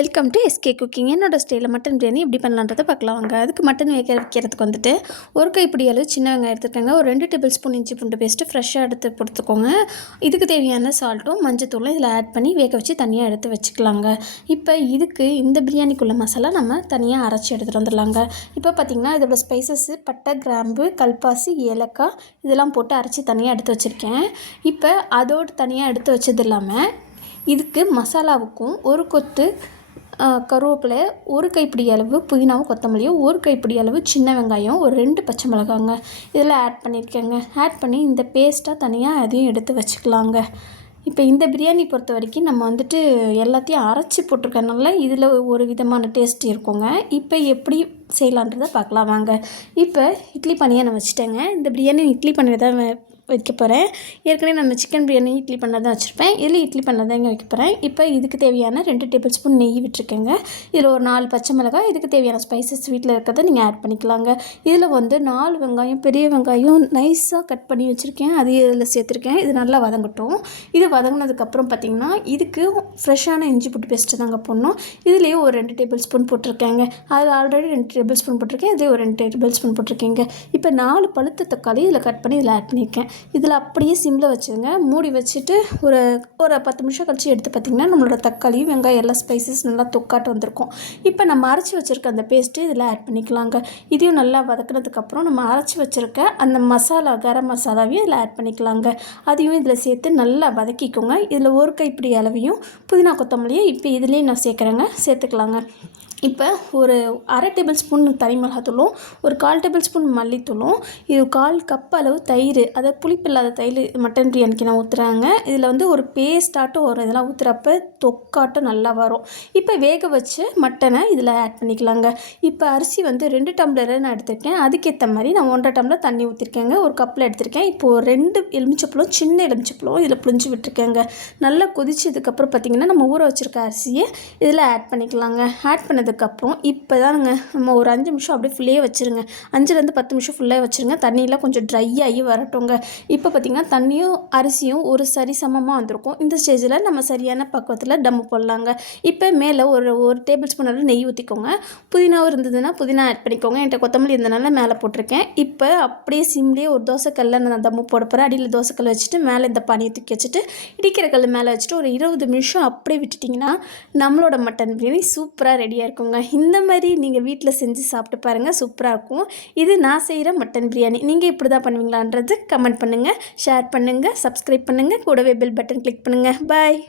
Welcome to SK cooking. என்னோட ஸ்டைலில் mutton biryani எப்படி பண்ணலான்றதை பார்க்கலாம் வாங்க. அதுக்கு மட்டன் வைக்கிறதுக்கு வந்துட்டு ஒரு கைப்பிடி அளவு சின்ன வெங்காயம் எடுத்துக்கோங்க. ஒரு 2 டேபிள் ஸ்பூன் இஞ்சி பூண்டு பேஸ்ட்டு ஃப்ரெஷ்ஷாக எடுத்து கொடுத்துக்கோங்க. இதுக்கு தேவையான சால்ட்டும் மஞ்சத்தூளும் இதில் ஆட் பண்ணி வேக வச்சு தனியாக எடுத்து வச்சுக்கலாங்க. இப்போ இதுக்கு இந்த பிரியாணிக்குள்ள மசாலா நம்ம தனியாக அரைச்சி எடுத்துகிட்டு வந்துடலாங்க. இப்போ பார்த்திங்கன்னா இதோட ஸ்பைசஸ்ஸு பட்டை, கிராம்பு, கல்பாசி, ஏலக்காய் இதெல்லாம் போட்டு அரைச்சி தனியாக எடுத்து வச்சுருக்கேன். இப்போ அதோடு தனியாக எடுத்து வச்சது இல்லாமல் இதுக்கு மசாலாவுக்கும் ஒரு கொத்து கருவேப்பிலை, ஒரு கைப்பிடி அளவு புதினாவும் கொத்தமல்லியும், ஒரு கைப்பிடி அளவு சின்ன வெங்காயம், ஒரு 2 பச்சை மிளகாங்க இதில் ஆட் பண்ணியிருக்கேங்க. ஆட் பண்ணி இந்த பேஸ்ட்டாக தனியாக அதையும் எடுத்து வச்சுக்கலாங்க. இப்போ இந்த பிரியாணி பொறுத்த வரைக்கும் நம்ம வந்துட்டு எல்லாத்தையும் அரைச்சி போட்டிருக்கனால இதில் ஒரு விதமான டேஸ்ட் இருக்குங்க. இப்போ எப்படி செய்யலான்றதை பார்க்கலாம் வாங்க. இப்போ இட்லி பானையை நான் வச்சுட்டேங்க. இந்த பிரியாணி இட்லி பானையை தான் வைக்க போகிறேன். ஏற்கனவே நம்ம சிக்கன் பிரியாணி இட்லி பண்ண தான் வச்சுருப்பேன். இதில் இட்லி பண்ண தான் இங்கே வைக்க போகிறேன். இப்போ இதுக்கு தேவையான 2 டேபிள் ஸ்பூன் நெய் விட்டுருக்கேங்க. இதில் ஒரு 4 பச்சை மிளகாய், இதுக்கு தேவையான ஸ்பைசஸ் வீட்டில் இருக்கிறத நீங்கள் ஆட் பண்ணிக்கலாங்க. இதில் வந்து 4 வெங்காயம், பெரிய வெங்காயம் நைஸாக கட் பண்ணி வச்சுருக்கேன். அதையும் இதில் சேர்த்துருக்கேன். இது நல்லா வதங்கட்டும். இது வதங்கினதுக்கப்புறம் பார்த்திங்கன்னா இதுக்கு ஃப்ரெஷ்ஷான இஞ்சி பூண்டு பேஸ்ட்டு தாங்க போடணும். இதுலேயே ஒரு 2 டேபிள் ஸ்பூன் போட்டிருக்கேங்க. அதில் ஆல்ரெடி 2 டேபிள் ஸ்பூன் போட்டிருக்கேன். இதிலே ஒரு 2 டேபிள் ஸ்பூன் போட்டிருக்கேங்க. இப்போ 4 பழுத்த தக்காளி இதில் கட் பண்ணி இதில் ஆட் பண்ணியிருக்கேன். இதில் அப்படியே சிம்மில் வச்சுருங்க. மூடி வச்சுட்டு ஒரு 10 நிமிஷம் கழிச்சு எடுத்து பார்த்திங்கன்னா நம்மளோட தக்காளி, வெங்காயம் எல்லாம் ஸ்பைசஸ் நல்லா தொக்காட்டு வந்திருக்கும். இப்போ நம்ம அரைச்சி வச்சுருக்க அந்த பேஸ்ட்டு இதில் ஆட் பண்ணிக்கலாங்க. இதையும் நல்லா வதக்கினதுக்கப்புறம் நம்ம அரைச்சி வச்சுருக்க அந்த மசாலா, கரம் மசாலாவையும் இதில் ஆட் பண்ணிக்கலாங்க. அதையும் இதில் சேர்த்து நல்லா வதக்கிக்கோங்க. இதில் ஒரு கைப்பிடி அளவையும் புதினா கொத்தமல்லியை இப்போ இதுலேயும் நான் சேர்த்துக்கலாங்க. இப்போ ஒரு 1/2 டேபிள் ஸ்பூன் தனி மிளகாத்தூளும், ஒரு 1/4 டேபிள் ஸ்பூன் மல்லித்தூளும், இது 1/4 கப் அளவு தயிர், அதை புளிப்பு இல்லாத தயிர் மட்டன் பிரியாணிக்கு நான் ஊற்றுறாங்க. இதில் வந்து ஒரு பேஸ்ட்டாட்டும் வரும். இதெல்லாம் ஊற்றுறப்ப தொக்காட்டும் நல்லா வரும். இப்போ வேக வச்சு மட்டனை இதில் ஆட் பண்ணிக்கலாங்க. இப்போ அரிசி வந்து 2 டம்ளர் நான் எடுத்திருக்கேன். அதுக்கேற்ற மாதிரி நான் 1.5 டம்ளர் தண்ணி ஊற்றிருக்கேங்க. ஒரு கப்பில் எடுத்திருக்கேன். இப்போது 2 எலுமிச்சப்பழம், சின்ன எலுமிச்சப்பழம் இதில் புளிஞ்சு விட்டுருக்கேங்க. நல்லா கொதிச்சதுக்கப்புறம் பார்த்திங்கன்னா நம்ம ஊற வச்சுருக்க அரிசியை இதில் ஆட் பண்ணிக்கலாங்க. ஆட் பண்ணதுக்கப்புறம் இப்போ தானுங்க நம்ம ஒரு 5 நிமிஷம் அப்படியே ஃபுல்லே வச்சுருங்க. 5லேருந்து 10 நிமிஷம் ஃபுல்லாக வச்சுருங்க. தண்ணியெலாம் கொஞ்சம் ட்ரை ஆகி வரட்டுங்க. இப்போ பார்த்திங்கன்னா தண்ணியும் அரிசியும் ஒரு சரி சமமாக வந்திருக்கும். இந்த ஸ்டேஜில் நம்ம சரியான பக்குவத்தில் தம்மு போடலாங்க. இப்போ மேலே ஒரு டேபிள் ஸ்பூன் அளவு நெய் ஊற்றிக்கோங்க. புதினாவும் இருந்ததுன்னா புதினா ஆட் பண்ணிக்கோங்க. என்கிட்ட கொத்தமல்லி இருந்தனால மேலே போட்டிருக்கேன். இப்போ அப்படியே சிம்லேயே ஒரு தோசைக்கல்லில் நான் தம்மு போட போகிறேன். அடியில் தோசைக்கல் வச்சுட்டு மேலே இந்த பானியை தூக்கி வச்சுட்டு இடிக்கிற கல் மேலே வச்சுட்டு ஒரு 20 நிமிஷம் அப்படியே விட்டுட்டிங்கன்னா நம்மளோட மட்டன் பிரியாணி சூப்பராக ரெடியாக இருக்குங்க. இந்த மாதிரி நீங்கள் வீட்டில் செஞ்சு சாப்பிட்டு பாருங்கள். சூப்பராக இருக்கும். இது நான் செய்கிற மட்டன் பிரியாணி. நீங்கள் இப்படி தான் பண்ணுவீங்களான்றது கமெண்ட் பண்ணுங்கள், ஷேர் பண்ணுங்கள், சப்ஸ்கிரைப் பண்ணுங்கள், கூடவே பெல் பட்டன் கிளிக் பண்ணுங்கள். பாய்.